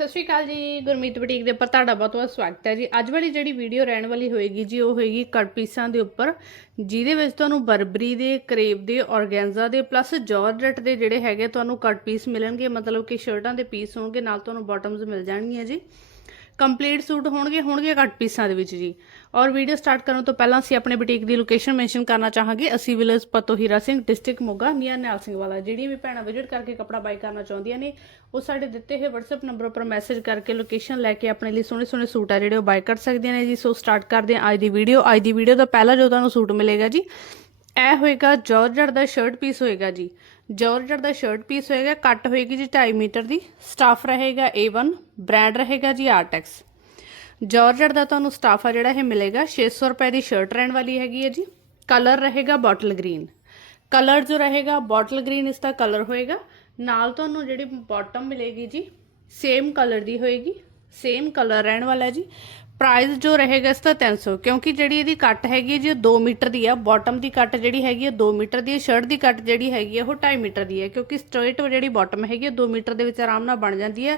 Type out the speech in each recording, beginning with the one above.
ਸਤਿ ਸ਼੍ਰੀ ਅਕਾਲ ਜੀ, ਗੁਰਮੀਤ ਬੁਟੀਕ ਦੇ ਉੱਪਰ ਤੁਹਾਡਾ ਬਹੁਤ ਬਹੁਤ ਸਵਾਗਤ ਹੈ ਜੀ। ਅੱਜ ਵਾਲੀ ਜਿਹੜੀ ਵੀਡੀਓ ਰਹਿਣ ਵਾਲੀ ਹੋਏਗੀ ਜੀ, ਉਹ ਹੋਏਗੀ ਕਟ ਪੀਸਾਂ ਦੇ ਉੱਪਰ, ਜਿਹਦੇ ਵਿੱਚ ਤੁਹਾਨੂੰ ਬਰਬਰੀ ਦੇ ਕਰੇਬ ਦੇ, ਔਰਗੈਂਜ਼ਾ ਦੇ ਪਲੱਸ ਜਾਰਜਟ ਦੇ ਜਿਹੜੇ ਹੈਗੇ ਤੁਹਾਨੂੰ ਕਟ ਪੀਸ ਮਿਲਣਗੇ। ਮਤਲਬ ਕਿ ਸ਼ਰਟਾਂ ਦੇ ਪੀਸ ਹੋਣਗੇ, ਨਾਲ ਤੁਹਾਨੂੰ ਬਾਟਮਸ ਮਿਲ ਜਾਣਗੀਆਂ ਜੀ। ਕੰਪਲੀਟ ਸੂਟ ਹੋਣਗੇ ਹੋਣਗੇ ਘੱਟ ਪੀਸਾਂ ਦੇ ਵਿੱਚ ਜੀ। ਔਰ ਵੀਡੀਓ ਸਟਾਰਟ ਕਰਨ ਤੋਂ ਪਹਿਲਾਂ ਅਸੀਂ ਆਪਣੇ ਬੁਟੀਕ ਦੀ ਲੋਕੇਸ਼ਨ ਮੈਂਸ਼ਨ ਕਰਨਾ ਚਾਹਾਂਗੇ। ਅਸੀਂ ਵਿਲੇਜ ਪਤੋ ਹੀਰਾ ਸਿੰਘ ਡਿਸਟ੍ਰਿਕਟ ਮੋਗਾ, ਮੀਆਂ ਨਿਹਾਲ ਸਿੰਘ ਵਾਲਾ। ਜਿਹੜੀਆਂ ਵੀ ਭੈਣਾਂ ਵਿਜ਼ਿਟ ਕਰਕੇ ਕੱਪੜਾ ਬਾਈ ਕਰਨਾ ਚਾਹੁੰਦੀਆਂ ਨੇ, ਉਹ ਸਾਡੇ ਦਿੱਤੇ ਹੋਏ WhatsApp ਨੰਬਰ ਉੱਪਰ ਮੈਸੇਜ ਕਰਕੇ ਲੋਕੇਸ਼ਨ ਲੈ ਕੇ ਆਪਣੇ ਲਈ ਸੋਹਣੇ ਸੋਹਣੇ ਸੂਟ ਆ ਜਿਹੜੇ ਉਹ ਬਾਈ ਕਰ ਸਕਦੀਆਂ ਨੇ ਜੀ। ਸੋ ਸਟਾਰਟ ਕਰਦੇ ਹਾਂ ਅੱਜ ਦੀ ਵੀਡੀਓ ਅੱਜ ਦੀ ਵੀਡੀਓ ਦਾ ਪਹਿਲਾ ਜੋ ਤੁਹਾਨੂੰ ਸੂਟ ਮਿਲੇਗਾ ਜੀ, ਇਹ ਹੋਏਗਾ ਜਾਰਜਟ ਦਾ ਸ਼ਰਟ ਪੀਸ ਹੋਏਗਾ ਜੀ। ਜਾਰਜਟ ਦਾ ਸ਼ਰਟ ਪੀਸ ਹੋਏਗਾ, ਕੱਟ ਹੋਏਗੀ ਜੀ 2.5 ਮੀਟਰ ਦੀ। ਸਟਾਫ ਰਹੇਗਾ A1 ਬ੍ਰਾਂਡ ਰਹੇਗਾ ਜੀ ਆਰਟੈਕਸ ਜਾਰਜਟ ਦਾ ਤੁਹਾਨੂੰ ਸਟਾਫ ਆ ਜਿਹੜਾ ਇਹ ਮਿਲੇਗਾ 600 ਰੁਪਏ ਦੀ ਸ਼ਰਟ ਰਹਿਣ ਵਾਲੀ ਹੈਗੀ ਹੈ ਜੀ। ਕਲਰ ਰਹੇਗਾ ਬੋਟਲ ਗ੍ਰੀਨ ਕਲਰ ਜੋ ਰਹੇਗਾ ਬੋਟਲ ਗ੍ਰੀਨ ਇਸ ਦਾ ਕਲਰ ਹੋਏਗਾ। ਨਾਲ ਤੁਹਾਨੂੰ ਜਿਹੜੀ ਬਾਟਮ ਮਿਲੇਗੀ ਜੀ ਸੇਮ ਕਲਰ ਦੀ ਹੋਏਗੀ। ਸੇਮ ਕਲਰ ਰਹਿਣ ਵਾਲਾ ਜੀ। ਪ੍ਰਾਈਸ ਜੋ ਰਹੇਗਾ ਇਸ ਦਾ 300 ਕਿਉਂਕਿ ਜਿਹੜੀ ਇਹਦੀ ਕੱਟ ਹੈਗੀ ਹੈ ਜੀ 2 ਮੀਟਰ ਦੀ ਆ। ਬਾਟਮ ਦੀ ਕੱਟ ਜਿਹੜੀ ਹੈਗੀ ਹੈ 2 ਮੀਟਰ ਦੀ ਹੈ ਸ਼ਰਟ ਦੀ ਕੱਟ ਜਿਹੜੀ ਹੈਗੀ ਹੈ ਉਹ 2.5 ਮੀਟਰ ਦੀ ਹੈ ਕਿਉਂਕਿ ਸਟ੍ਰੇਟ ਜਿਹੜੀ ਬਾਟਮ ਹੈਗੀ ਹੈ 2 ਮੀਟਰ ਦੇ ਵਿੱਚ ਆਰਾਮ ਨਾਲ ਬਣ ਜਾਂਦੀ ਹੈ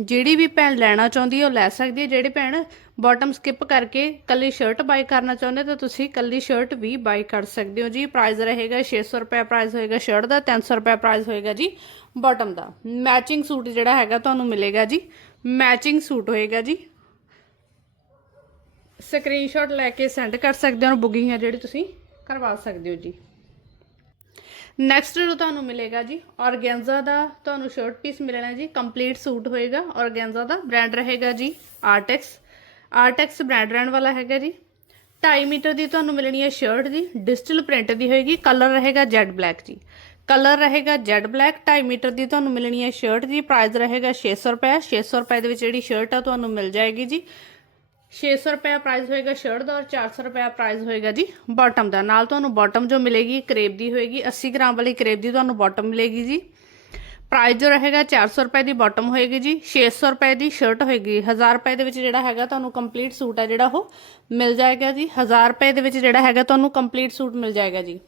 ਜਿਹੜੀ ਵੀ ਭੈਣ ਲੈਣਾ ਚਾਹੁੰਦੀ ਹੈ ਉਹ ਲੈ ਸਕਦੀ ਹੈ ਜਿਹੜੀ ਭੈਣ ਬਾਟਮ ਸਕਿਪ ਕਰਕੇ ਕੱਲੀ ਸ਼ਰਟ ਬਾਈ ਕਰਨਾ ਚਾਹੁੰਦੇ ਤਾਂ ਤੁਸੀਂ ਕੱਲੀ ਸ਼ਰਟ ਵੀ ਬਾਈ ਕਰ ਸਕਦੇ ਹੋ ਜੀ। ਪ੍ਰਾਈਸ ਰਹੇਗਾ 600 ਰੁਪਏ ਪ੍ਰਾਈਸ ਹੋਏਗਾ ਸ਼ਰਟ ਦਾ 300 ਰੁਪਏ ਪ੍ਰਾਈਸ ਹੋਏਗਾ ਜੀ ਬਾਟਮ ਦਾ। ਮੈਚਿੰਗ ਸੂਟ ਜਿਹੜਾ ਹੈਗਾ, ਤੁਹਾਨੂੰ ਮਿਲੇਗਾ ਜੀ। ਮੈਚਿੰਗ ਸੂਟ ਹੋਏਗਾ ਜੀ। ਸਕਰੀਨਸ਼ਾਟ ਲੈ ਕੇ ਸੈਂਡ ਕਰ ਸਕਦੇ ਹੋ ਬੁਕਿੰਗ ਹੈ ਜਿਹੜੀ ਤੁਸੀਂ ਕਰਵਾ ਸਕਦੇ ਹੋ ਜੀ। ਨੈਕਸਟ ਜੋ ਤੁਹਾਨੂੰ ਮਿਲੇਗਾ ਜੀ ਔਰਗੈਂਜ਼ਾ ਦਾ ਤੁਹਾਨੂੰ ਸ਼ਰਟ ਪੀਸ ਮਿਲਣਾ ਜੀ ਕੰਪਲੀਟ ਸੂਟ ਹੋਏਗਾ ਔਰਗੈਂਜ਼ਾ ਦਾ ਬ੍ਰਾਂਡ ਰਹੇਗਾ ਜੀ ਆਰਟੈਕਸ ਆਰਟੈਕਸ ਬ੍ਰਾਂਡ ਰਹਿਣ ਵਾਲਾ ਹੈਗਾ ਜੀ। 2.5 ਮੀਟਰ ਦੀ ਤੁਹਾਨੂੰ ਮਿਲਣੀ ਹੈ ਸ਼ਰਟ ਜੀ ਡਿਜੀਟਲ ਪ੍ਰਿੰਟ ਦੀ ਹੋਏਗੀ ਕਲਰ ਰਹੇਗਾ ਜੈਡ ਬਲੈਕ ਜੀ। ਕਲਰ ਰਹੇਗਾ ਜੈਡ ਬਲੈਕ 2.5 ਮੀਟਰ ਦੀ ਤੁਹਾਨੂੰ ਮਿਲਣੀ ਹੈ ਸ਼ਰਟ ਜੀ ਪ੍ਰਾਈਸ ਰਹੇਗਾ 600 ਰੁਪਏ। 600 ਰੁਪਏ ਦੇ ਵਿੱਚ ਜਿਹੜੀ ਸ਼ਰਟ ਆ, ਤੁਹਾਨੂੰ ਮਿਲ ਜਾਏਗੀ ਜੀ। 600 ਰੁਪਏ ਪ੍ਰਾਈਸ ਹੋਏਗਾ ਸ਼ਰਟ ਦਾ ਔਰ 400 ਰੁਪਏ ਪ੍ਰਾਈਸ ਹੋਏਗਾ ਜੀ ਬਾਟਮ ਦਾ। ਨਾਲ ਤੁਹਾਨੂੰ ਬਾਟਮ ਜੋ ਮਿਲੇਗੀ ਕਰੇਬ ਦੀ ਹੋਏਗੀ 80 ਗ੍ਰਾਮ ਵਾਲੀ ਕਰੇਬ ਦੀ ਤੁਹਾਨੂੰ ਬਾਟਮ ਮਿਲੇਗੀ ਜੀ। ਪ੍ਰਾਈਸ ਜੋ ਰਹੇਗਾ 400 ਰੁਪਏ ਦੀ ਬਾਟਮ ਹੋਏਗੀ ਜੀ 600 ਰੁਪਏ ਦੀ ਸ਼ਰਟ ਹੋਏਗੀ। 1000 ਰੁਪਏ ਦੇ ਵਿੱਚ ਜਿਹੜਾ ਹੈਗਾ ਤੁਹਾਨੂੰ ਕੰਪਲੀਟ ਸੂਟ ਹੈ ਜਿਹੜਾ ਉਹ ਮਿਲ ਜਾਏਗਾ ਜੀ। 1000 ਰੁਪਏ ਦੇ ਵਿੱਚ ਜਿਹੜਾ ਹੈਗਾ ਤੁਹਾਨੂੰ ਕੰਪਲੀਟ ਸੂਟ ਮਿਲ ਜਾਏਗਾ ਜੀ।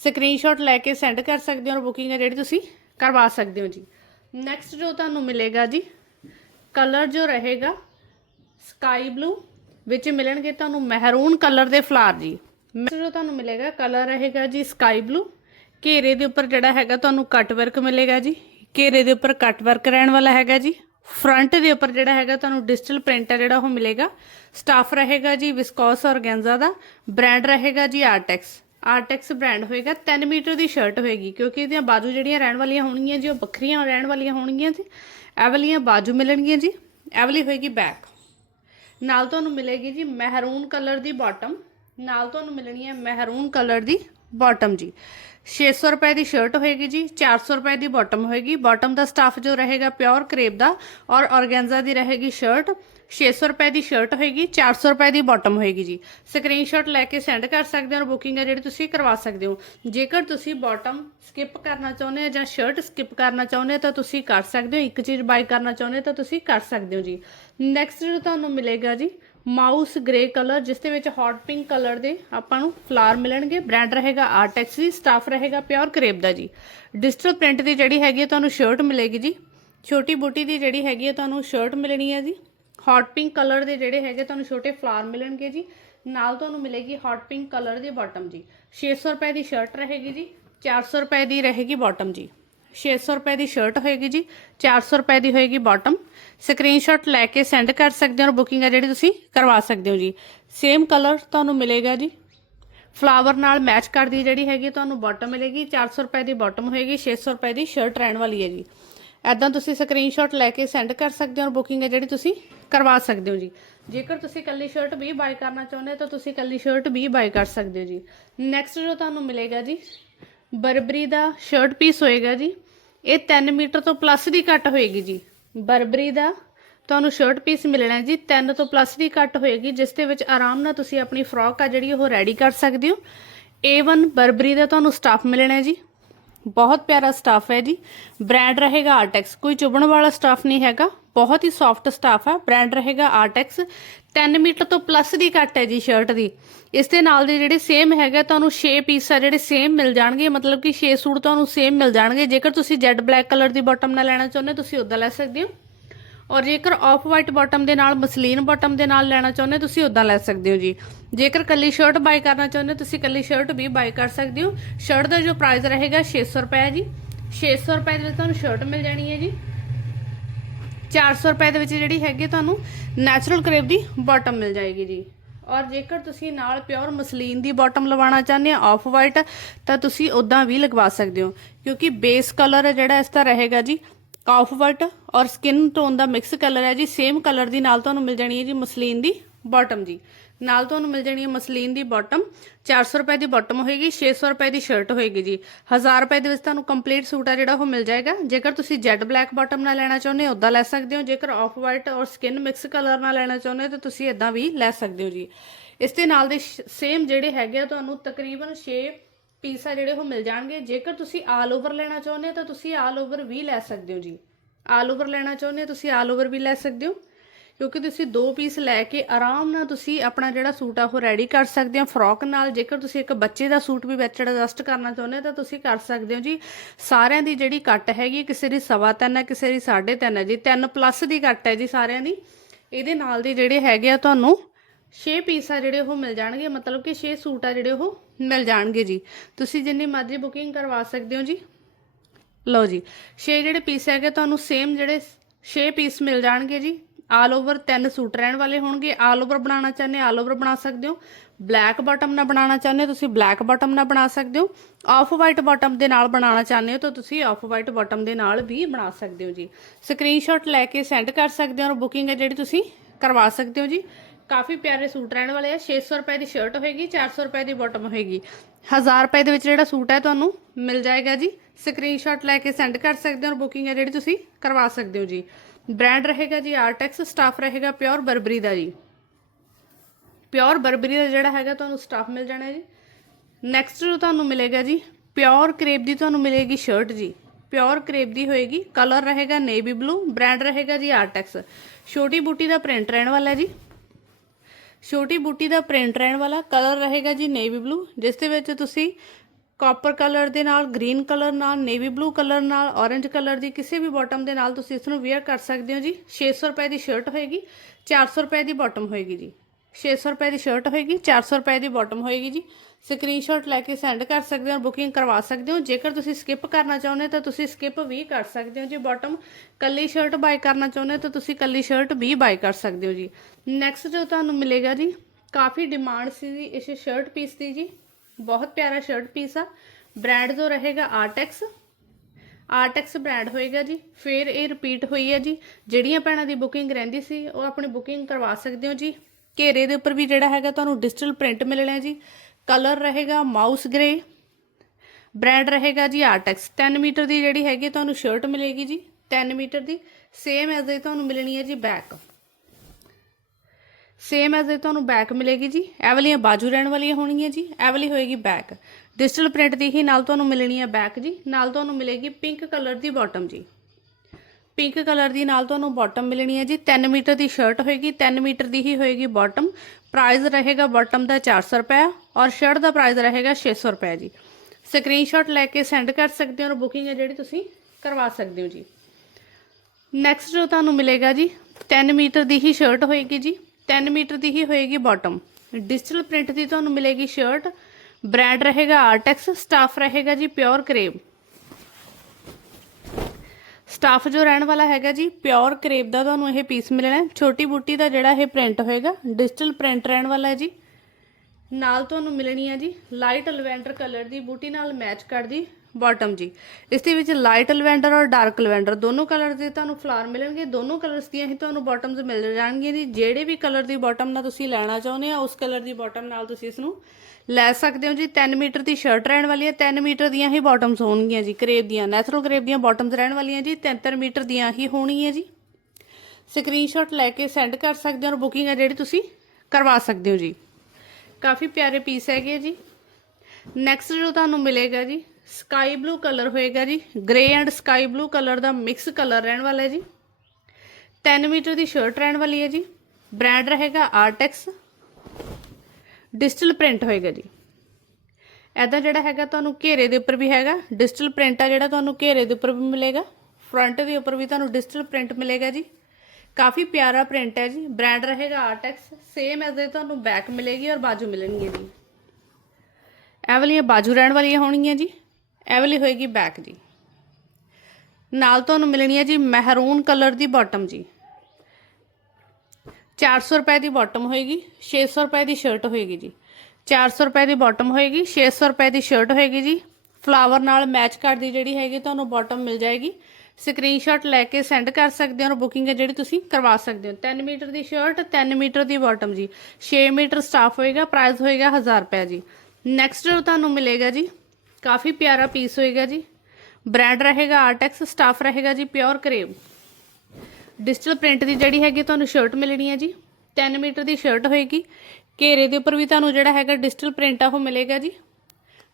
ਸਕਰੀਨਸ਼ਾਟ ਲੈ ਕੇ ਸੈਂਡ ਕਰ ਸਕਦੇ ਹੋ ਔਰ ਬੁਕਿੰਗ ਹੈ ਜਿਹੜੀ ਤੁਸੀਂ ਕਰਵਾ ਸਕਦੇ ਹੋ ਜੀ। ਨੈਕਸਟ ਜੋ ਤੁਹਾਨੂੰ ਮਿਲੇਗਾ ਜੀ ਕਲਰ ਜੋ ਰਹੇਗਾ ਸਕਾਈ ਬਲੂ ਵਿੱਚ ਮਿਲਣਗੇ ਤੁਹਾਨੂੰ ਮਹਿਰੂਨ ਕਲਰ ਦੇ ਫਲਾਰ ਜੀ। ਨੈਕਸਟ ਜੋ ਤੁਹਾਨੂੰ ਮਿਲੇਗਾ ਕਲਰ ਰਹੇਗਾ ਜੀ ਸਕਾਈ ਬਲੂ ਘੇਰੇ ਦੇ ਉੱਪਰ ਜਿਹੜਾ ਹੈਗਾ ਤੁਹਾਨੂੰ ਕੱਟ ਵਰਕ ਮਿਲੇਗਾ ਜੀ। ਘੇਰੇ ਦੇ ਉੱਪਰ ਕੱਟ ਵਰਕ ਰਹਿਣ ਵਾਲਾ ਹੈਗਾ ਜੀ। ਫਰੰਟ ਦੇ ਉੱਪਰ ਜਿਹੜਾ ਹੈਗਾ ਤੁਹਾਨੂੰ ਡਿਜੀਟਲ ਪ੍ਰਿੰਟ ਹੈ ਜਿਹੜਾ ਉਹ ਮਿਲੇਗਾ। ਸਟਾਫ ਰਹੇਗਾ ਜੀ ਵਿਸਕੋਸ ਔਰਗੈਂਜ਼ਾ ਦਾ। ਬ੍ਰਾਂਡ ਰਹੇਗਾ ਜੀ ਆਰਟੈਕਸ ਆਰਟੈਕਸ ਬ੍ਰਾਂਡ ਹੋਏਗਾ 3 ਮੀਟਰ ਦੀ ਸ਼ਰਟ ਹੋਏਗੀ, ਕਿਉਂਕਿ ਇਹਦੀਆਂ ਬਾਜੂ ਜਿਹੜੀਆਂ ਰਹਿਣ ਵਾਲੀਆਂ ਹੋਣਗੀਆਂ ਜੀ, ਉਹ ਵੱਖਰੀਆਂ ਰਹਿਣ ਵਾਲੀਆਂ ਹੋਣਗੀਆਂ ਜੀ। ਇਹ ਵਾਲੀਆਂ ਬਾਜੂ ਮਿਲਣਗੀਆਂ ਜੀ। ਇਹ ਵਾਲੀ ਹੋਏਗੀ ਬੈਕ ਨਾਲ ਤੁਹਾਨੂੰ ਮਿਲੇਗੀ ਜੀ ਮਹਿਰੂਨ ਕਲਰ ਦੀ ਬਾਟਮ ਨਾਲ ਤੁਹਾਨੂੰ ਮਿਲਣੀ ਹੈ ਮਹਿਰੂਨ ਕਲਰ ਦੀ ਬਾਟਮ ਜੀ। 600 ਰੁਪਏ ਦੀ ਸ਼ਰਟ ਹੋਏਗੀ ਜੀ 400 ਰੁਪਏ ਦੀ ਬਾਟਮ ਹੋਏਗੀ। ਬਾਟਮ ਦਾ ਸਟਾਫ ਜੋ ਰਹੇਗਾ ਪਿਓਰ ਕਰੇਪ ਦਾ ਔਰ ਔਰਗੈਂਜ਼ਾ ਦੀ ਰਹੇਗੀ ਸ਼ਰਟ 600 ਰੁਪਏ ਦੀ ਸ਼ਰਟ ਹੋਏਗੀ 400 ਰੁਪਏ ਦੀ ਬਾਟਮ ਹੋਏਗੀ ਜੀ। ਸਕਰੀਨਸ਼ਾਟ ਲੈ ਕੇ ਸੈਂਡ ਕਰ ਸਕਦੇ ਹੋ ਔਰ ਬੁਕਿੰਗ ਹੈ ਜਿਹੜੀ ਤੁਸੀਂ ਕਰਵਾ ਸਕਦੇ ਹੋ। ਜੇਕਰ ਤੁਸੀਂ ਬਾਟਮ ਸਕਿਪ ਕਰਨਾ ਚਾਹੁੰਦੇ ਹੋ ਜਾਂ ਸ਼ਰਟ ਸਕਿਪ ਕਰਨਾ ਚਾਹੁੰਦੇ ਹੋ, ਤਾਂ ਤੁਸੀਂ ਕਰ ਸਕਦੇ ਹੋ। ਇੱਕ ਚੀਜ਼ ਬਾਈ ਕਰਨਾ ਚਾਹੁੰਦੇ ਹੋ, ਤਾਂ ਤੁਸੀਂ ਕਰ ਸਕਦੇ ਹੋ ਜੀ। ਨੈਕਸਟ ਜੋ ਤੁਹਾਨੂੰ ਮਿਲੇਗਾ ਜੀ ਮਾਊਸ ਗ੍ਰੇ ਕਲਰ ਜਿਸ ਦੇ ਵਿੱਚ ਹੌਟ ਪਿੰਕ ਕਲਰ ਦੇ ਆਪਾਂ ਨੂੰ ਫਲਾਰ ਮਿਲਣਗੇ। ਬ੍ਰਾਂਡ ਰਹੇਗਾ ਆਰਟੈਕਸ ਦੀ ਸਟਾਫ ਰਹੇਗਾ ਪਿਓਰ ਕਰੇਪ ਦਾ ਜੀ। ਡਿਜੀਟਲ ਪ੍ਰਿੰਟ ਦੀ ਜਿਹੜੀ ਹੈਗੀ ਹੈ, ਤੁਹਾਨੂੰ ਸ਼ਰਟ ਮਿਲੇਗੀ ਜੀ। ਛੋਟੀ ਬੂਟੀ ਦੀ ਜਿਹੜੀ ਹੈਗੀ ਹੈ, ਤੁਹਾਨੂੰ ਸ਼ਰਟ ਮਿਲਣੀ ਹੈ ਜੀ। ਹੌਟ ਪਿੰਕ ਕਲਰ ਦੇ ਜਿਹੜੇ ਹੈਗੇ ਤੁਹਾਨੂੰ ਛੋਟੇ ਫਲਾਰ ਮਿਲਣਗੇ ਜੀ। ਨਾਲ ਤੁਹਾਨੂੰ ਮਿਲੇਗੀ ਹੌਟ ਪਿੰਕ ਕਲਰ ਦੀ ਬਾਟਮ ਜੀ। 600 ਰੁਪਏ ਦੀ ਸ਼ਰਟ ਰਹੇਗੀ ਜੀ 400 ਰੁਪਏ ਦੀ ਰਹੇਗੀ ਬਾਟਮ ਜੀ। 600 ਰੁਪਏ ਦੀ ਸ਼ਰਟ ਹੋਏਗੀ ਜੀ 400 ਰੁਪਏ ਦੀ ਹੋਏਗੀ ਬਾਟਮ ਸਕਰੀਨਸ਼ਾਟ ਲੈ ਕੇ ਸੈਂਡ ਕਰ ਸਕਦੇ ਹੋ ਔਰ ਬੁਕਿੰਗ ਹੈ ਜਿਹੜੀ ਤੁਸੀਂ ਕਰਵਾ ਸਕਦੇ ਹੋ ਜੀ। ਸੇਮ ਕਲਰ ਤੁਹਾਨੂੰ ਮਿਲੇਗਾ ਜੀ। ਫਲਾਵਰ ਨਾਲ ਮੈਚ ਕਰਦੀ ਜਿਹੜੀ ਹੈਗੀ ਤੁਹਾਨੂੰ ਬਾਟਮ ਮਿਲੇਗੀ 400 ਰੁਪਏ ਦੀ ਬਾਟਮ ਹੋਏਗੀ 600 ਰੁਪਏ ਦੀ ਸ਼ਰਟ ਰਹਿਣ ਵਾਲੀ ਹੈ ਜੀ। ਐਦਾਂ ਤੁਸੀਂ ਸਕਰੀਨਸ਼ਾਟ ਲੈ ਕੇ ਸੈਂਡ ਕਰ ਸਕਦੇ ਹੋ ਔਰ ਬੁਕਿੰਗ ਹੈ ਜਿਹੜੀ ਤੁਸੀਂ ਕਰਵਾ ਸਕਦੇ ਹੋ ਜੀ। ਜੇਕਰ ਤੁਸੀਂ ਕੱਲੀ ਸ਼ਰਟ ਵੀ ਬਾਈ ਕਰਨਾ ਚਾਹੁੰਦੇ ਹੋ, ਤਾਂ ਤੁਸੀਂ ਕੱਲੀ ਸ਼ਰਟ ਵੀ ਬਾਈ ਕਰ ਸਕਦੇ ਹੋ ਜੀ। ਨੈਕਸਟ ਜੋ ਤੁਹਾਨੂੰ ਮਿਲੇਗਾ ਜੀ, ਬਰਬਰੀ ਦਾ ਸ਼ਰਟ ਪੀਸ ਹੋਏਗਾ ਜੀ। ਇਹ 3 ਮੀਟਰ ਤੋਂ ਪਲੱਸ ਦੀ ਕੱਟ ਹੋਏਗੀ ਜੀ। ਬਰਬਰੀ ਦਾ ਤੁਹਾਨੂੰ ਸ਼ਰਟ ਪੀਸ ਮਿਲਣਾ ਜੀ 3 ਤੋਂ ਪਲੱਸ ਦੀ ਕੱਟ ਹੋਏਗੀ, ਜਿਸ ਦੇ ਵਿੱਚ ਆਰਾਮ ਨਾਲ ਤੁਸੀਂ ਆਪਣੀ ਫਰੋਕ ਆ ਜਿਹੜੀ ਉਹ ਰੈਡੀ ਕਰ ਸਕਦੇ ਹੋ। A1 ਬਰਬਰੀ ਦਾ ਤੁਹਾਨੂੰ ਸਟਾਫ ਮਿਲਣਾ ਜੀ। ਬਹੁਤ ਪਿਆਰਾ ਸਟਾਫ ਹੈ ਜੀ। ਬ੍ਰਾਂਡ ਰਹੇਗਾ ਆਰਟੈਕਸ ਕੋਈ ਚੁਭਣ ਵਾਲਾ ਸਟਾਫ ਨਹੀਂ ਹੈਗਾ। ਬਹੁਤ ਹੀ ਸੌਫਟ ਸਟਾਫ ਹੈ ਬ੍ਰਾਂਡ ਰਹੇਗਾ ਆਰਟੈਕਸ 3 ਮੀਟਰ ਤੋਂ ਪਲੱਸ ਦੀ ਕੱਟ ਹੈ ਜੀ ਸ਼ਰਟ ਦੀ। ਇਸ ਦੇ ਨਾਲ ਦੇ ਜਿਹੜੇ ਸੇਮ ਹੈਗਾ ਤੁਹਾਨੂੰ 6 ਪੀਸ ਆ ਜਿਹੜੇ ਸੇਮ ਮਿਲ ਜਾਣਗੇ। ਮਤਲਬ ਕਿ 6 ਸੂਟ ਤੁਹਾਨੂੰ ਸੇਮ ਮਿਲ ਜਾਣਗੇ। ਜੇਕਰ ਤੁਸੀਂ ਜੈਡ ਬਲੈਕ ਕਲਰ ਦੀ ਬਾਟਮ ਨਾਲ ਲੈਣਾ ਚਾਹੁੰਦੇ ਹੋ, ਤੁਸੀਂ ਉਦਾਂ ਲੈ ਸਕਦੇ ਹੋ। ਔਰ ਜੇਕਰ ਆਫ ਵਾਈਟ ਬਾਟਮ ਦੇ ਨਾਲ ਮਸਲੀਨ ਬਾਟਮ ਦੇ ਨਾਲ ਲੈਣਾ ਚਾਹੁੰਦੇ ਹੋ, ਤੁਸੀਂ ਉਦਾਂ ਲੈ ਸਕਦੇ ਹੋ ਜੀ। ਜੇਕਰ ਕੱਲੀ ਸ਼ਰਟ ਬਾਈ ਕਰਨਾ ਚਾਹੁੰਦੇ ਹੋ, ਤੁਸੀਂ ਕੱਲੀ ਸ਼ਰਟ ਵੀ ਬਾਈ ਕਰ ਸਕਦੇ ਹੋ। ਸ਼ਰਟ ਦਾ ਜੋ ਪ੍ਰਾਈਸ ਰਹੇਗਾ 600 ਰੁਪਏ ਜੀ। 600 ਰੁਪਏ ਦੇ ਵਿੱਚ ਤੁਹਾਨੂੰ ਸ਼ਰਟ ਮਿਲ ਜਾਣੀ ਹੈ ਜੀ। 400 ਰੁਪਏ ਦੇ ਵਿੱਚ ਜਿਹੜੀ ਹੈਗੀ ਤੁਹਾਨੂੰ ਨੈਚੁਰਲ ਕਰੇਪ ਦੀ ਬਾਟਮ ਮਿਲ ਜਾਏਗੀ ਜੀ। ਔਰ ਜੇਕਰ ਤੁਸੀਂ ਨਾਲ ਪਿਓਰ ਮਸਲੀਨ ਦੀ ਬਾਟਮ ਲਵਾਉਣਾ ਚਾਹੁੰਦੇ ਆ ਆਫ ਵਾਈਟ ਤਾਂ ਤੁਸੀਂ ਉਦਾਂ ਵੀ ਲਗਵਾ ਸਕਦੇ ਹੋ। ਕਿਉਂਕਿ ਬੇਸ ਕਲਰ ਜਿਹੜਾ ਇਸ ਦਾ ਰਹੇਗਾ ਜੀ। ਆਫ ਵਾਈਟ ਔਰ ਸਕਿਨ ਟੋਨ ਦਾ ਮਿਕਸ ਕਲਰ ਹੈ ਜੀ। ਸੇਮ ਕਲਰ ਦੀ ਨਾਲ ਤੁਹਾਨੂੰ ਮਿਲ ਜਾਣੀ ਹੈ ਜੀ ਮਸਲੀਨ ਦੀ ਬਾਟਮ ਜੀ। ਨਾਲ ਤੁਹਾਨੂੰ ਮਿਲ ਜਾਣੀ ਹੈ ਮਸਲੀਨ ਦੀ ਬਾਟਮ 400 ਰੁਪਏ ਦੀ ਬਾਟਮ ਹੋਏਗੀ 600 ਰੁਪਏ ਦੀ ਸ਼ਰਟ ਹੋਏਗੀ ਜੀ। 1000 ਰੁਪਏ ਦੇ ਵਿੱਚ ਤੁਹਾਨੂੰ ਕੰਪਲੀਟ ਸੂਟ ਆ ਜਿਹੜਾ ਉਹ ਮਿਲ ਜਾਏਗਾ। ਜੇਕਰ ਤੁਸੀਂ ਜੈਡ ਬਲੈਕ ਬਾਟਮ ਨਾਲ ਲੈਣਾ ਚਾਹੁੰਦੇ ਹੋ ਉਦਾਂ ਲੈ ਸਕਦੇ ਹੋ। ਜੇਕਰ ਆਫ ਵਾਈਟ ਔਰ ਸਕਿਨ ਮਿਕਸ ਕਲਰ ਨਾਲ ਲੈਣਾ ਚਾਹੁੰਦੇ ਹੋ, ਤਾਂ ਤੁਸੀਂ ਇਦਾਂ ਵੀ ਲੈ ਸਕਦੇ ਹੋ ਜੀ। ਇਸ ਦੇ ਨਾਲ ਦੇ ਸੇਮ ਜਿਹੜੇ ਹੈਗੇ ਆ, ਤੁਹਾਨੂੰ ਤਕਰੀਬਨ 6 ਪੀਸ ਆ ਜਿਹੜੇ ਉਹ ਮਿਲ ਜਾਣਗੇ। ਜੇਕਰ ਤੁਸੀਂ ਆਲ ਓਵਰ ਲੈਣਾ ਚਾਹੁੰਦੇ ਹੋ ਤਾਂ ਤੁਸੀਂ ਆਲ ਓਵਰ ਵੀ ਲੈ ਸਕਦੇ ਹੋ ਜੀ। ਆਲ ਓਵਰ ਲੈਣਾ ਚਾਹੁੰਦੇ ਹੋ, ਤੁਸੀਂ ਆਲ ਓਵਰ ਵੀ ਲੈ ਸਕਦੇ ਹੋ। ਕਿਉਂਕਿ ਤੁਸੀਂ ਦੋ ਪੀਸ ਲੈ ਕੇ ਆਰਾਮ ਨਾਲ ਤੁਸੀਂ ਆਪਣਾ ਜਿਹੜਾ ਸੂਟ ਆ ਉਹ ਰੈਡੀ ਕਰ ਸਕਦੇ ਹੋ। ਫਰੋਕ ਨਾਲ ਜੇਕਰ ਤੁਸੀਂ ਇੱਕ ਬੱਚੇ ਦਾ ਸੂਟ ਵੀ ਵਿੱਚ ਐਡਜਸਟ ਕਰਨਾ ਚਾਹੁੰਦੇ ਹੋ ਤਾਂ ਤੁਸੀਂ ਕਰ ਸਕਦੇ ਹੋ ਜੀ। ਸਾਰਿਆਂ ਦੀ ਜਿਹੜੀ ਕੱਟ ਹੈਗੀ ਕਿਸੇ ਦੀ ਸਵਾ ਤਿੰਨ ਹੈ, ਕਿਸੇ ਦੀ ਸਾਢੇ ਤਿੰਨ ਹੈ ਜੀ। 3 ਪਲੱਸ ਦੀ ਕੱਟ ਹੈ ਜੀ ਸਾਰਿਆਂ ਦੀ। ਇਹਦੇ ਨਾਲ ਦੇ ਜਿਹੜੇ ਹੈਗੇ ਆ ਤੁਹਾਨੂੰ 6 ਪੀਸ ਆ ਜਿਹੜੇ ਉਹ ਮਿਲ ਜਾਣਗੇ, ਮਤਲਬ ਕਿ 6 ਸੂਟ ਆ ਜਿਹੜੇ ਉਹ ਮਿਲ ਜਾਣਗੇ ਜੀ। ਤੁਸੀਂ ਜਿੰਨੀ ਮਰਜ਼ੀ ਬੁਕਿੰਗ ਕਰਵਾ ਸਕਦੇ ਹੋ ਜੀ। ਲਓ ਜੀ 6 ਜਿਹੜੇ ਪੀਸ ਹੈਗੇ, ਤੁਹਾਨੂੰ ਸੇਮ ਜਿਹੜੇ 6 ਪੀਸ ਮਿਲ ਜਾਣਗੇ ਜੀ। ਆਲ ਓਵਰ ਤਿੰਨ ਸੂਟ ਰਹਿਣ ਵਾਲੇ ਹੋਣਗੇ। ਆਲ ਓਵਰ ਬਣਾਉਣਾ ਚਾਹੁੰਦੇ ਆਲ ਓਵਰ ਬਣਾ ਸਕਦੇ ਹੋ। ਬਲੈਕ ਬਾਟਮ ਨਾਲ ਬਣਾਉਣਾ ਚਾਹੁੰਦੇ ਹੋ ਤੁਸੀਂ ਬਲੈਕ ਬਾਟਮ ਨਾਲ ਬਣਾ ਸਕਦੇ ਹੋ। ਆਫ ਵਾਈਟ ਬਾਟਮ ਦੇ ਨਾਲ ਬਣਾਉਣਾ ਚਾਹੁੰਦੇ ਹੋ, ਤਾਂ ਤੁਸੀਂ ਆਫ ਵਾਈਟ ਬਾਟਮ ਦੇ ਨਾਲ ਵੀ ਬਣਾ ਸਕਦੇ ਹੋ ਜੀ। ਸਕਰੀਨਸ਼ਾਟ ਲੈ ਕੇ ਸੈਂਡ ਕਰ ਸਕਦੇ ਹੋ ਔਰ ਬੁਕਿੰਗ ਹੈ ਜਿਹੜੀ ਤੁਸੀਂ ਕਰਵਾ ਸਕਦੇ ਹੋ ਜੀ। ਕਾਫੀ ਪਿਆਰੇ ਸੂਟ ਰਹਿਣ ਵਾਲੇ ਆ। 600 ਰੁਪਏ ਦੀ ਸ਼ਰਟ ਹੋਏਗੀ 400 ਰੁਪਏ ਦੀ ਬਾਟਮ ਹੋਏਗੀ। 1000 ਰੁਪਏ ਦੇ ਵਿੱਚ ਜਿਹੜਾ ਸੂਟ ਹੈ ਤੁਹਾਨੂੰ ਮਿਲ ਜਾਏਗਾ ਜੀ। ਸਕਰੀਨਸ਼ਾਟ ਲੈ ਕੇ ਸੈਂਡ ਕਰ ਸਕਦੇ ਹੋ ਔਰ ਬੁਕਿੰਗ ਹੈ ਜਿਹੜੀ ਤੁਸੀਂ ਕਰਵਾ ਸਕਦੇ ਹੋ ਜੀ। ਬ੍ਰਾਂਡ ਰਹੇਗਾ ਜੀ ਆਰਟੈਕਸ ਸਟਾਫ ਰਹੇਗਾ ਪਿਓਰ ਬਰਬਰੀ ਦਾ ਜੀ। ਪਿਓਰ ਬਰਬਰੀ ਦਾ ਜਿਹੜਾ ਹੈਗਾ ਤੁਹਾਨੂੰ ਸਟਾਫ ਮਿਲ ਜਾਣਾ ਜੀ। ਨੈਕਸਟ ਜੋ ਤੁਹਾਨੂੰ ਮਿਲੇਗਾ ਜੀ ਪਿਓਰ ਕਰੇਪ ਦੀ ਤੁਹਾਨੂੰ ਮਿਲੇਗੀ ਸ਼ਰਟ ਜੀ। ਪਿਓਰ ਕਰੇਪ ਦੀ ਹੋਏਗੀ ਕਲਰ ਰਹੇਗਾ ਨੇਵੀ ਬਲੂ ਬ੍ਰਾਂਡ ਰਹੇਗਾ ਜੀ ਆਰਟੈਕਸ ਛੋਟੀ ਬੂਟੀ ਦਾ ਪ੍ਰਿੰਟ ਰਹਿਣ ਵਾਲਾ ਜੀ। ਛੋਟੀ ਬੂਟੀ ਦਾ ਪ੍ਰਿੰਟ ਰਹਿਣ ਵਾਲਾ ਕਲਰ ਰਹੇਗਾ ਜੀ ਨੇਵੀ ਬਲੂ ਜਿਸ ਦੇ ਵਿੱਚ ਤੁਸੀਂ ਕਾਪਰ ਕਲਰ ਦੇ ਨਾਲ ਗ੍ਰੀਨ ਕਲਰ ਨਾਲ ਨੇਵੀ ਬਲੂ ਕਲਰ ਨਾਲ ਔਰੇਂਜ ਕਲਰ ਦੀ ਕਿਸੇ ਵੀ ਬਾਟਮ ਦੇ ਨਾਲ ਤੁਸੀਂ ਇਸ ਨੂੰ ਵੇਅਰ ਕਰ ਸਕਦੇ ਹੋ ਜੀ। 600 ਰੁਪਏ ਦੀ ਸ਼ਰਟ ਹੋਏਗੀ 400 ਰੁਪਏ ਦੀ ਬਾਟਮ ਹੋਏਗੀ ਜੀ। 600 ਰੁਪਏ ਦੀ ਸ਼ਰਟ ਹੋਏਗੀ 400 ਰੁਪਏ ਦੀ ਬਾਟਮ ਹੋਏਗੀ ਜੀ। ਸਕਰੀਨਸ਼ਾਟ ਲੈ ਕੇ ਸੈਂਡ ਕਰ ਸਕਦੇ ਹੋ ਬੁਕਿੰਗ ਕਰਵਾ ਸਕਦੇ ਹੋ। ਜੇਕਰ ਤੁਸੀਂ ਸਕਿਪ ਕਰਨਾ ਚਾਹੁੰਦੇ ਹੋ, ਤਾਂ ਤੁਸੀਂ ਸਕਿਪ ਵੀ ਕਰ ਸਕਦੇ ਹੋ ਜੀ। ਬਾਟਮ ਕੱਲੀ ਸ਼ਰਟ ਬਾਈ ਕਰਨਾ ਚਾਹੁੰਦੇ ਹੋ, ਤਾਂ ਤੁਸੀਂ ਕੱਲੀ ਸ਼ਰਟ ਵੀ ਬਾਈ ਕਰ ਸਕਦੇ ਹੋ ਜੀ। ਨੈਕਸਟ ਜੋ ਤੁਹਾਨੂੰ ਮਿਲੇਗਾ ਜੀ, ਕਾਫੀ ਡਿਮਾਂਡ ਸੀ ਜੀ ਇਸ ਸ਼ਰਟ ਪੀਸ ਦੀ ਜੀ। ਬਹੁਤ ਪਿਆਰਾ ਸ਼ਰਟ ਪੀਸ ਆ। ਬ੍ਰਾਂਡ ਜੋ ਰਹੇਗਾ ਆਰਟੈਕਸ ਆਰਟੈਕਸ ਬ੍ਰਾਂਡ ਹੋਏਗਾ ਜੀ। ਫਿਰ ਇਹ ਰਿਪੀਟ ਹੋਈ ਹੈ ਜੀ। ਜਿਹੜੀਆਂ ਭੈਣਾਂ ਦੀ ਬੁਕਿੰਗ ਰਹਿੰਦੀ ਸੀ, ਉਹ ਆਪਣੀ ਬੁਕਿੰਗ ਕਰਵਾ ਸਕਦੇ ਹੋ ਜੀ। ਘੇਰੇ ਦੇ ਉੱਪਰ ਵੀ ਜਿਹੜਾ ਹੈਗਾ ਤੁਹਾਨੂੰ ਡਿਜੀਟਲ ਪ੍ਰਿੰਟ ਮਿਲਣਾ ਜੀ। ਕਲਰ ਰਹੇਗਾ ਮਾਊਸ ਗ੍ਰੇ ਬ੍ਰਾਂਡ ਰਹੇਗਾ ਜੀ ਆਰਟੈਕਸ 10 ਮੀਟਰ ਦੀ ਜਿਹੜੀ ਹੈਗੀ ਤੁਹਾਨੂੰ ਸ਼ਰਟ ਮਿਲੇਗੀ ਜੀ। 10 ਮੀਟਰ ਦੀ। ਸੇਮ ਐਜ਼ ਦੇ ਤੁਹਾਨੂੰ ਮਿਲਣੀ ਹੈ ਜੀ ਬੈਕ ਸੇਮ ਐਜ਼ ਦੇ ਤੁਹਾਨੂੰ ਬੈਕ ਮਿਲੇਗੀ ਜੀ। ਇਹ ਵਾਲੀਆਂ ਬਾਜੂ ਰਹਿਣ ਵਾਲੀਆਂ ਹੋਣਗੀਆਂ ਜੀ। ਇਹ ਵਾਲੀ ਹੋਏਗੀ ਬੈਕ ਡਿਜੀਟਲ ਪ੍ਰਿੰਟ ਦੀ ਹੀ ਨਾਲ ਤੁਹਾਨੂੰ ਮਿਲਣੀ ਹੈ ਬੈਕ ਜੀ। ਨਾਲ ਤੁਹਾਨੂੰ ਮਿਲੇਗੀ ਪਿੰਕ ਕਲਰ ਦੀ ਬਾਟਮ ਜੀ। ਪਿੰਕ ਕਲਰ ਦੀ ਨਾਲ ਤੁਹਾਨੂੰ ਬਾਟਮ ਮਿਲਣੀ ਹੈ ਜੀ। 3 ਮੀਟਰ ਦੀ ਸ਼ਰਟ ਹੋਏਗੀ 3 ਮੀਟਰ ਦੀ ਹੀ ਹੋਏਗੀ ਬਾਟਮ ਪ੍ਰਾਈਸ ਰਹੇਗਾ ਬਾਟਮ ਦਾ 400 ਰੁਪਏ ਔਰ ਸ਼ਰਟ ਦਾ ਪ੍ਰਾਈਸ ਰਹੇਗਾ 600 ਰੁਪਏ ਜੀ। ਸਕਰੀਨਸ਼ਾਟ ਲੈ ਕੇ ਸੈਂਡ ਕਰ ਸਕਦੇ ਹੋ ਔਰ ਬੁਕਿੰਗ ਹੈ ਜਿਹੜੀ ਤੁਸੀਂ ਕਰਵਾ ਸਕਦੇ ਹੋ ਜੀ। ਨੈਕਸਟ ਜੋ ਤੁਹਾਨੂੰ ਮਿਲੇਗਾ ਜੀ 10 ਮੀਟਰ ਦੀ ਹੀ ਸ਼ਰਟ ਹੋਏਗੀ ਜੀ। 10 ਮੀਟਰ ਦੀ ਹੀ ਹੋਏਗੀ ਬਾਟਮ ਡਿਜੀਟਲ ਪ੍ਰਿੰਟ ਦੀ ਤੁਹਾਨੂੰ ਮਿਲੇਗੀ ਸ਼ਰਟ ਬ੍ਰਾਂਡ ਰਹੇਗਾ ਆਰਟੈਕਸ ਸਟਾਫ ਰਹੇਗਾ ਜੀ ਪਿਓਰ ਕਰੇਬ ਸਟਾਫ ਜੋ ਰਹਿਣ ਵਾਲਾ ਹੈਗਾ ਜੀ ਪਿਓਰ ਕਰੇਪ ਦਾ ਤੁਹਾਨੂੰ ਇਹ ਪੀਸ ਮਿਲਣਾ ਹੈ। ਛੋਟੀ ਬੂਟੀ ਦਾ ਜਿਹੜਾ ਇਹ ਪ੍ਰਿੰਟ ਹੋਏਗਾ ਡਿਜੀਟਲ ਪ੍ਰਿੰਟ ਰਹਿਣ ਵਾਲਾ ਹੈ ਜੀ। ਨਾਲ ਤੁਹਾਨੂੰ ਮਿਲਣੀ ਹੈ ਜੀ ਲਾਈਟ ਲਵੈਂਡਰ ਕਲਰ ਦੀ ਬੂਟੀ ਨਾਲ ਮੈਚ ਕਰਦੀ ਬਾਟਮ ਜੀ। ਇਸ ਦੇ ਵਿੱਚ ਲਾਈਟ ਲਵੈਂਡਰ ਔਰ ਡਾਰਕ ਲਵੈਂਡਰ ਦੋਨੋਂ ਕਲਰ ਦੇ ਤੁਹਾਨੂੰ ਫਲਾਰ ਮਿਲਣਗੇ। ਦੋਨੋਂ ਕਲਰਸ ਦੀਆਂ ਹੀ ਤੁਹਾਨੂੰ ਬਾਟਮਸ ਮਿਲ ਜਾਣਗੀਆਂ ਜੀ। ਜਿਹੜੇ ਵੀ ਕਲਰ ਦੀ ਬਾਟਮ ਨਾਲ ਤੁਸੀਂ ਲੈਣਾ ਚਾਹੁੰਦੇ ਆ, ਉਸ ਕਲਰ ਦੀ ਬਾਟਮ ਨਾਲ ਤੁਸੀਂ ਇਸ ਨੂੰ ਲੈ ਸਕਦੇ ਹੋ ਜੀ 3 ਮੀਟਰ ਦੀ ਸ਼ਰਟ ਰਹਿਣ ਵਾਲੀ ਹੈ 3 ਮੀਟਰ ਦੀਆਂ ਹੀ ਬਾਟਮਸ ਹੋਣਗੀਆਂ ਜੀ ਕਰੇਬ ਦੀਆਂ ਨੈਚੁਰਲ ਕਰੇਬ ਦੀਆਂ ਬਾਟਮਸ ਰਹਿਣ ਵਾਲੀਆਂ ਜੀ 3-3 ਮੀਟਰ ਦੀਆਂ ਹੀ ਹੋਣਗੀਆਂ ਜੀ। ਸਕਰੀਨਸ਼ਾਟ ਲੈ ਕੇ ਸੈਂਡ ਕਰ ਸਕਦੇ ਹੋ ਔਰ ਬੁਕਿੰਗ ਹੈ ਜਿਹੜੀ ਤੁਸੀਂ ਕਰਵਾ ਸਕਦੇ ਹੋ ਜੀ। ਕਾਫੀ ਪਿਆਰੇ ਪੀਸ ਹੈਗੇ ਜੀ। ਨੈਕਸਟ ਜੋ ਤੁਹਾਨੂੰ ਮਿਲੇਗਾ ਜੀ ਸਕਾਈ ਬਲੂ ਕਲਰ ਹੋਏਗਾ ਜੀ grey and sky blue colour the mix colour ਰਹਿਣ ਵਾਲਾ ਹੈ ਜੀ। 10 ਮੀਟਰ ਦੀ ਸ਼ਰਟ ਰਹਿਣ ਵਾਲੀ ਹੈ ਜੀ। ਬ੍ਰਾਂਡ ਰਹੇਗਾ ਆਰਟੈਕਸ ਡਿਜੀਟਲ ਪ੍ਰਿੰਟ ਹੋਏਗਾ ਜੀ। ਇਹਦਾ ਜਿਹੜਾ ਹੈਗਾ ਤੁਹਾਨੂੰ ਘੇਰੇ ਦੇ ਉੱਪਰ ਵੀ ਹੈਗਾ, ਡਿਜੀਟਲ ਪ੍ਰਿੰਟ ਆ ਜਿਹੜਾ ਤੁਹਾਨੂੰ ਘੇਰੇ ਦੇ ਉੱਪਰ ਵੀ ਮਿਲੇਗਾ, ਫਰੰਟ ਦੇ ਉੱਪਰ ਵੀ ਤੁਹਾਨੂੰ ਡਿਜੀਟਲ ਪ੍ਰਿੰਟ ਮਿਲੇਗਾ ਜੀ। ਕਾਫੀ ਪਿਆਰਾ ਪ੍ਰਿੰਟ ਹੈ ਜੀ, ਬ੍ਰਾਂਡ ਰਹੇਗਾ ਆਰਟੈਕਸ ਸੇਮ ਐਜ਼ ਇਹ ਤੁਹਾਨੂੰ ਬੈਕ ਮਿਲੇਗੀ ਔਰ ਬਾਜੂ ਮਿਲਣਗੇ ਜੀ। ਇਹ ਵਾਲੀਆਂ ਬਾਜੂ ਰਹਿਣ ਵਾਲੀਆਂ ਹੋਣਗੀਆਂ ਜੀ, ਇਹ ਵਾਲੀ ਹੋਏਗੀ ਬੈਕ ਜੀ। ਨਾਲ ਤੁਹਾਨੂੰ ਮਿਲਣੀ ਹੈ ਜੀ ਮਹਿਰੂਨ ਕਲਰ ਦੀ ਬਾਟਮ ਜੀ। 400 ਰੁਪਏ ਦੀ ਬਾਟਮ ਹੋਏਗੀ 600 ਰੁਪਏ ਦੀ ਸ਼ਰਟ ਹੋਏਗੀ ਜੀ। 400 ਰੁਪਏ ਦੀ ਬਾਟਮ ਹੋਏਗੀ 600 ਰੁਪਏ ਦੀ ਸ਼ਰਟ ਹੋਏਗੀ ਜੀ। ਫਲਾਵਰ ਨਾਲ ਮੈਚ ਕਰਦੀ ਜਿਹੜੀ ਹੈਗੀ, ਤੁਹਾਨੂੰ ਬਾਟਮ ਮਿਲ ਜਾਏਗੀ। ਸਕਰੀਨਸ਼ਾਟ ਲੈ ਕੇ ਸੈਂਡ ਕਰ ਸਕਦੇ ਹੋ ਔਰ ਬੁਕਿੰਗ ਹੈ ਜਿਹੜੀ ਤੁਸੀਂ ਕਰਵਾ ਸਕਦੇ ਹੋ। 3 ਮੀਟਰ ਦੀ ਸ਼ਰਟ 3 ਮੀਟਰ ਦੀ ਬਾਟਮ ਜੀ। 6 ਮੀਟਰ ਸਟਾਫ ਹੋਏਗਾ ਪ੍ਰਾਈਸ ਹੋਏਗਾ 1000 ਰੁਪਏ ਜੀ। ਨੈਕਸਟ ਤੁਹਾਨੂੰ ਮਿਲੇਗਾ ਜੀ, ਕਾਫੀ ਪਿਆਰਾ ਪੀਸ ਹੋਏਗਾ ਜੀ। ਬ੍ਰਾਂਡ ਰਹੇਗਾ ਆਰਟੈਕਸ ਸਟਾਫ ਰਹੇਗਾ ਜੀ ਪਿਓਰ ਕਰੇਵ ਡਿਜੀਟਲ ਪ੍ਰਿੰਟ ਦੀ ਜਿਹੜੀ ਹੈਗੀ ਤੁਹਾਨੂੰ ਸ਼ਰਟ ਮਿਲਣੀ ਹੈ ਜੀ। 3 ਮੀਟਰ ਦੀ ਸ਼ਰਟ ਹੋਏਗੀ। ਘੇਰੇ ਦੇ ਉੱਪਰ ਵੀ ਤੁਹਾਨੂੰ ਜਿਹੜਾ ਹੈਗਾ ਡਿਜੀਟਲ ਪ੍ਰਿੰਟ ਆ, ਉਹ ਮਿਲੇਗਾ ਜੀ।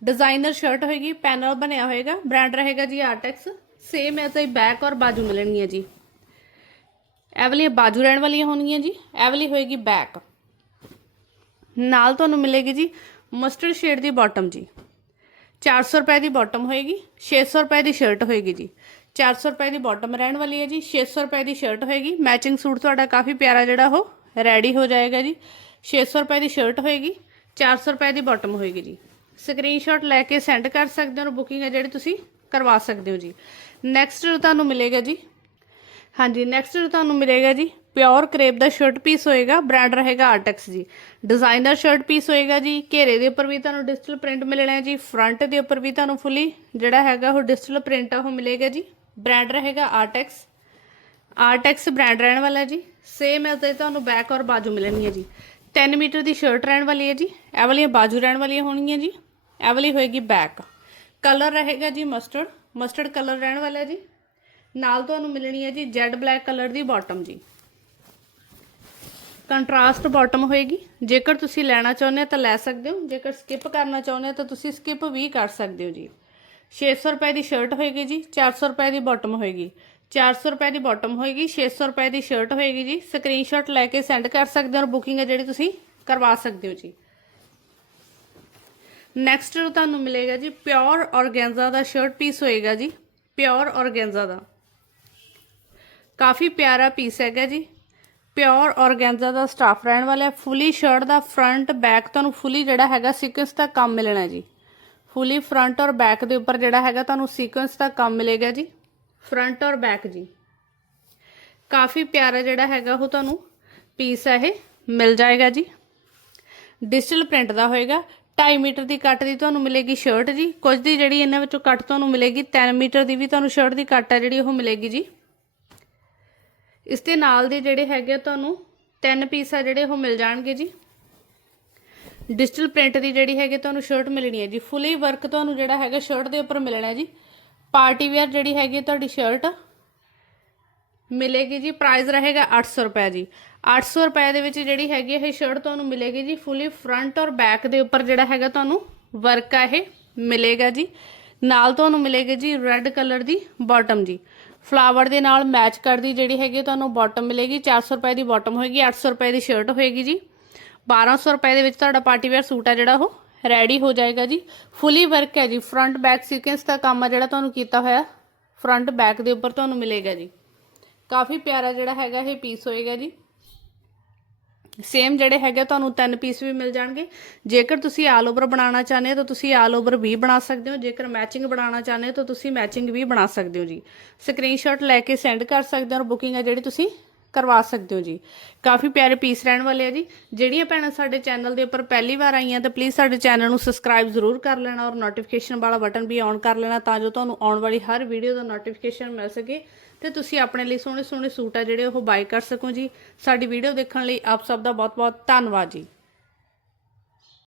ਡਿਜ਼ਾਈਨਰ ਸ਼ਰਟ ਹੋਏਗੀ, ਪੈਨਲ ਬਣਿਆ ਹੋਏਗਾ ਬ੍ਰਾਂਡ ਰਹੇਗਾ ਜੀ ਆਰਟੈਕਸ। ਸੇਮ ਐਜ਼ ਹੀ ਬੈਕ ਔਰ ਬਾਜੂ ਮਿਲਣਗੀਆਂ ਜੀ। ਇਹ ਵਾਲੀਆਂ ਬਾਜੂ ਰਹਿਣ ਵਾਲੀਆਂ ਹੋਣਗੀਆਂ ਜੀ। ਇਹ ਵਾਲੀ ਹੋਏਗੀ ਬੈਕ ਨਾਲ ਤੁਹਾਨੂੰ ਮਿਲੇਗੀ ਜੀ ਮਸਟਰਡ ਸ਼ੇਡ ਦੀ ਬਾਟਮ ਜੀ। 400 ਰੁਪਏ ਦੀ ਬਾਟਮ ਹੋਏਗੀ 600 ਰੁਪਏ ਦੀ ਸ਼ਰਟ ਹੋਏਗੀ ਜੀ। 400 ਰੁਪਏ ਦੀ ਬਾਟਮ ਰਹਿਣ ਵਾਲੀ ਹੈ ਜੀ 600 ਰੁਪਏ ਦੀ ਸ਼ਰਟ ਹੋਏਗੀ। ਮੈਚਿੰਗ ਸੂਟ ਤੁਹਾਡਾ ਕਾਫੀ ਪਿਆਰਾ ਜਿਹੜਾ ਉਹ ਰੈਡੀ ਹੋ ਜਾਏਗਾ ਜੀ। 600 ਰੁਪਏ ਦੀ ਸ਼ਰਟ ਹੋਏਗੀ 400 ਰੁਪਏ ਦੀ ਬਾਟਮ ਹੋਏਗੀ ਜੀ। ਸਕਰੀਨਸ਼ਾਟ ਲੈ ਕੇ ਸੈਂਡ ਕਰ ਸਕਦੇ ਹੋ ਬੁਕਿੰਗ ਹੈ ਜਿਹੜੀ ਤੁਸੀਂ ਕਰਵਾ ਸਕਦੇ ਹੋ ਜੀ। ਨੈਕਸਟ ਤੁਹਾਨੂੰ ਮਿਲੇਗਾ ਜੀ। ਹਾਂਜੀ ਨੈਕਸਟ ਤੁਹਾਨੂੰ ਮਿਲੇਗਾ ਜੀ ਪਿਓਰ ਕਰੇਪ ਦਾ ਸ਼ਰਟ ਪੀਸ ਹੋਏਗਾ ਬ੍ਰਾਂਡ ਰਹੇਗਾ ਆਰਟੈਕਸ ਜੀ। ਡਿਜ਼ਾਈਨਰ ਸ਼ਰਟ ਪੀਸ ਹੋਏਗਾ ਜੀ, ਘੇਰੇ ਦੇ ਉੱਪਰ ਵੀ ਤੁਹਾਨੂੰ ਡਿਜੀਟਲ ਪ੍ਰਿੰਟ ਮਿਲਣਾ ਹੈ ਜੀ ਫਰੰਟ ਦੇ ਉੱਪਰ ਵੀ ਤੁਹਾਨੂੰ ਫੁੱਲੀ ਜਿਹੜਾ ਹੈਗਾ ਉਹ ਡਿਜੀਟਲ ਪ੍ਰਿੰਟ ਆ ਉਹ ਮਿਲੇਗਾ ਜੀ। ਬ੍ਰਾਂਡ ਰਹੇਗਾ ਆਰਟੈਕਸ ਆਰਟੈਕਸ ਬ੍ਰਾਂਡ ਰਹਿਣ ਵਾਲਾ ਜੀ। ਸੇਮ ਐਜ਼ 'ਤੇ ਤੁਹਾਨੂੰ ਬੈਕ ਔਰ ਬਾਜੂ ਮਿਲਣੀ ਹੈ ਜੀ। 3 ਮੀਟਰ ਦੀ ਸ਼ਰਟ ਰਹਿਣ ਵਾਲੀ ਹੈ ਜੀ। ਇਹ ਵਾਲੀਆਂ ਬਾਜੂ ਰਹਿਣ ਵਾਲੀਆਂ ਹੋਣਗੀਆਂ ਜੀ। ਇਹ ਵਾਲੀ ਹੋਏਗੀ ਬੈਕ ਕਲਰ ਰਹੇਗਾ ਜੀ ਮਸਟਰਡ ਮਸਟਰਡ ਕਲਰ ਰਹਿਣ ਵਾਲਾ ਜੀ। ਨਾਲ ਤੁਹਾਨੂੰ ਮਿਲਣੀ ਹੈ ਜੀ ਜੈਡ ਬਲੈਕ ਕਲਰ ਦੀ ਬਾਟਮ ਜੀ। ਕੰਟਰਾਸਟ ਬਾਟਮ ਹੋਏਗੀ। ਜੇਕਰ ਤੁਸੀਂ ਲੈਣਾ ਚਾਹੁੰਦੇ ਹੋ ਤਾਂ ਲੈ ਸਕਦੇ ਹੋ। ਜੇਕਰ ਸਕਿਪ ਕਰਨਾ ਚਾਹੁੰਦੇ ਹੋ ਤਾਂ ਤੁਸੀਂ ਸਕਿਪ ਵੀ ਕਰ ਸਕਦੇ ਹੋ ਜੀ। 600 ਰੁਪਏ ਦੀ ਸ਼ਰਟ ਹੋਏਗੀ ਜੀ 400 ਰੁਪਏ ਦੀ ਬਾਟਮ ਹੋਏਗੀ। 400 ਰੁਪਏ ਦੀ ਬਾਟਮ ਹੋਏਗੀ 600 ਰੁਪਏ ਦੀ ਸ਼ਰਟ ਹੋਏਗੀ ਜੀ। ਸਕਰੀਨਸ਼ਾਟ ਲੈ ਕੇ ਸੈਂਡ ਕਰ ਸਕਦੇ ਹੋ ਔਰ ਬੁਕਿੰਗ ਹੈ ਜਿਹੜੀ ਤੁਸੀਂ ਕਰਵਾ ਸਕਦੇ ਹੋ ਜੀ। ਨੈਕਸਟ ਤੁਹਾਨੂੰ ਮਿਲੇਗਾ ਜੀ ਪਿਓਰ ਔਰਗੈਂਜ਼ਾ ਦਾ ਸ਼ਰਟ ਪੀਸ ਹੋਏਗਾ ਜੀ ਪਿਓਰ ਔਰਗੈਂਜ਼ਾ ਦਾ। ਕਾਫੀ ਪਿਆਰਾ ਪੀਸ ਹੈਗਾ ਜੀ। ਪਿਓਰ ਔਰਗੈਂਜ਼ਾ ਦਾ ਸਟਾਫ ਰਹਿਣ ਵਾਲਾ ਹੈ। ਫੁੱਲੀ ਸ਼ਰਟ ਦਾ ਫਰੰਟ ਬੈਕ ਤੁਹਾਨੂੰ ਫੁੱਲੀ ਜਿਹੜਾ ਹੈਗਾ ਸੀਕੁਐਂਸ ਦਾ ਕੰਮ ਮਿਲਣਾ ਜੀ। ਫੁੱਲੀ ਫਰੰਟ ਔਰ ਬੈਕ ਦੇ ਉੱਪਰ ਜਿਹੜਾ ਹੈਗਾ ਤੁਹਾਨੂੰ ਸੀਕੁਐਂਸ ਦਾ ਕੰਮ ਮਿਲੇਗਾ ਜੀ। ਫਰੰਟ ਔਰ ਬੈਕ ਜੀ। ਕਾਫੀ ਪਿਆਰਾ ਜਿਹੜਾ ਹੈਗਾ ਉਹ ਤੁਹਾਨੂੰ ਪੀਸ ਹੈ ਇਹ ਮਿਲ ਜਾਏਗਾ ਜੀ। ਡਿਜੀਟਲ ਪ੍ਰਿੰਟ ਦਾ ਹੋਏਗਾ। 2.5 ਮੀਟਰ ਦੀ ਕੱਟ ਦੀ ਤੁਹਾਨੂੰ ਮਿਲੇਗੀ ਸ਼ਰਟ ਜੀ। ਕੁਝ ਦੀ ਜਿਹੜੀ ਇਹਨਾਂ ਵਿੱਚੋਂ ਕੱਟ ਤੁਹਾਨੂੰ ਮਿਲੇਗੀ 3 ਮੀਟਰ ਦੀ ਵੀ ਤੁਹਾਨੂੰ ਸ਼ਰਟ ਦੀ ਕੱਟ ਹੈ ਜਿਹੜੀ ਉਹ ਮਿਲੇਗੀ ਜੀ। ਇਸ ਦੇ ਨਾਲ ਦੇ ਜਿਹੜੇ ਹੈਗੇ ਆ ਤੁਹਾਨੂੰ ਤਿੰਨ ਪੀਸ ਆ ਜਿਹੜੇ ਉਹ ਮਿਲ ਜਾਣਗੇ ਜੀ। ਡਿਜੀਟਲ ਪ੍ਰਿੰਟ ਦੀ ਜਿਹੜੀ ਹੈਗੀ ਤੁਹਾਨੂੰ ਸ਼ਰਟ ਮਿਲਣੀ ਹੈ ਜੀ। ਫੁੱਲੀ ਵਰਕ ਤੁਹਾਨੂੰ ਜਿਹੜਾ ਹੈਗਾ ਸ਼ਰਟ ਦੇ ਉੱਪਰ ਮਿਲਣਾ ਜੀ। ਪਾਰਟੀ ਵੇਅਰ ਜਿਹੜੀ ਹੈਗੀ ਤੁਹਾਡੀ ਸ਼ਰਟ ਮਿਲੇਗੀ ਜੀ। ਪ੍ਰਾਈਸ ਰਹੇਗਾ 800 ਰੁਪਏ ਜੀ। 800 ਰੁਪਏ ਦੇ ਵਿੱਚ ਜਿਹੜੀ ਹੈਗੀ ਇਹ ਸ਼ਰਟ ਤੁਹਾਨੂੰ ਮਿਲੇਗੀ ਜੀ। ਫੁੱਲੀ ਫਰੰਟ ਔਰ ਬੈਕ ਦੇ ਉੱਪਰ ਜਿਹੜਾ ਹੈਗਾ ਤੁਹਾਨੂੰ ਵਰਕ ਆ, ਇਹ ਮਿਲੇਗਾ ਜੀ। ਨਾਲ ਤੁਹਾਨੂੰ ਮਿਲੇਗੀ ਜੀ ਰੈੱਡ ਕਲਰ ਦੀ ਬਾਟਮ ਜੀ। ਫਲਾਵਰ ਦੇ ਨਾਲ ਮੈਚ ਕਰਦੀ ਜਿਹੜੀ ਹੈਗੀ ਤੁਹਾਨੂੰ ਬਾਟਮ ਮਿਲੇਗੀ। 400 ਰੁਪਏ ਦੀ ਬਾਟਮ ਹੋਏਗੀ 800 ਰੁਪਏ ਦੀ ਸ਼ਰਟ ਹੋਏਗੀ ਜੀ। 1200 ਰੁਪਏ ਦੇ ਵਿੱਚ ਤੁਹਾਡਾ ਪਾਰਟੀ ਵੇਅਰ ਸੂਟ ਆ ਜਿਹੜਾ ਉਹ। ਰੈਡੀ ਹੋ ਜਾਏਗਾ ਜੀ। ਫੁੱਲੀ ਵਰਕ ਹੈ ਜੀ। ਫਰੰਟ ਬੈਕ ਸੀਕੁਐਂਸ ਦਾ ਕੰਮ ਆ ਜਿਹੜਾ ਤੁਹਾਨੂੰ ਕੀਤਾ ਹੋਇਆ। ਫਰੰਟ ਬੈਕ ਦੇ ਉੱਪਰ ਤੁਹਾਨੂੰ ਮਿਲੇਗਾ ਜੀ। ਕਾਫੀ ਪਿਆਰਾ ਜਿਹੜਾ ਹੈਗਾ ਇਹ ਪੀਸ ਹੋਏਗਾ ਜੀ। ਸੇਮ ਜਿਹੜੇ ਹੈਗੇ ਤੁਹਾਨੂੰ ਤਿੰਨ ਪੀਸ ਵੀ ਮਿਲ ਜਾਣਗੇ। ਜੇਕਰ ਤੁਸੀਂ ਆਲ ਓਵਰ ਬਣਾਉਣਾ ਚਾਹੁੰਦੇ ਹੋ, ਤਾਂ ਤੁਸੀਂ ਆਲ ਓਵਰ ਵੀ ਬਣਾ ਸਕਦੇ ਹੋ। ਜੇਕਰ ਮੈਚਿੰਗ ਬਣਾਉਣਾ ਚਾਹੁੰਦੇ ਹੋ, ਤਾਂ ਤੁਸੀਂ ਮੈਚਿੰਗ ਵੀ ਬਣਾ ਸਕਦੇ ਹੋ ਜੀ। ਸਕਰੀਨਸ਼ਾਟ ਲੈ ਕੇ ਸੈਂਡ ਕਰ ਸਕਦੇ ਹੋ ਔਰ ਬੁਕਿੰਗ ਆ ਜਿਹੜੀ ਤੁਸੀਂ ਕਰਵਾ ਸਕਦੇ ਹੋ ਜੀ। ਕਾਫੀ ਪਿਆਰੇ ਪੀਸ ਰਹਿਣ ਵਾਲੇ ਆ ਜੀ। ਜਿਹੜੀਆਂ ਭੈਣਾਂ ਸਾਡੇ ਚੈਨਲ ਦੇ ਉੱਪਰ ਪਹਿਲੀ ਵਾਰ ਆਈਆਂ ਤਾਂ ਪਲੀਜ਼ ਸਾਡੇ ਚੈਨਲ ਨੂੰ ਸਬਸਕ੍ਰਾਈਬ ਜ਼ਰੂਰ ਕਰ ਲੈਣਾ ਔਰ ਨੋਟੀਫਿਕੇਸ਼ਨ ਵਾਲਾ ਬਟਨ ਵੀ ਔਨ ਕਰ ਲੈਣਾ ਤਾਂ ਜੋ ਤੁਹਾਨੂੰ ਆਉਣ ਵਾਲੀ ਹਰ ਵੀਡੀਓ ਦਾ ਨੋਟੀਫਿਕੇਸ਼ਨ ਮਿਲ ਸਕੇ। ਤੇ ਤੁਸੀਂ ਆਪਣੇ ਲਈ ਸੋਹਣੇ ਸੋਹਣੇ ਸੂਟ ਆ ਜਿਹੜੇ ਉਹ ਬਾਈ ਕਰ ਸਕੋ ਜੀ। ਸਾਡੀ ਵੀਡੀਓ ਦੇਖਣ ਲਈ ਆਪ ਸਭ ਦਾ ਬਹੁਤ ਬਹੁਤ ਧੰਨਵਾਦ ਜੀ।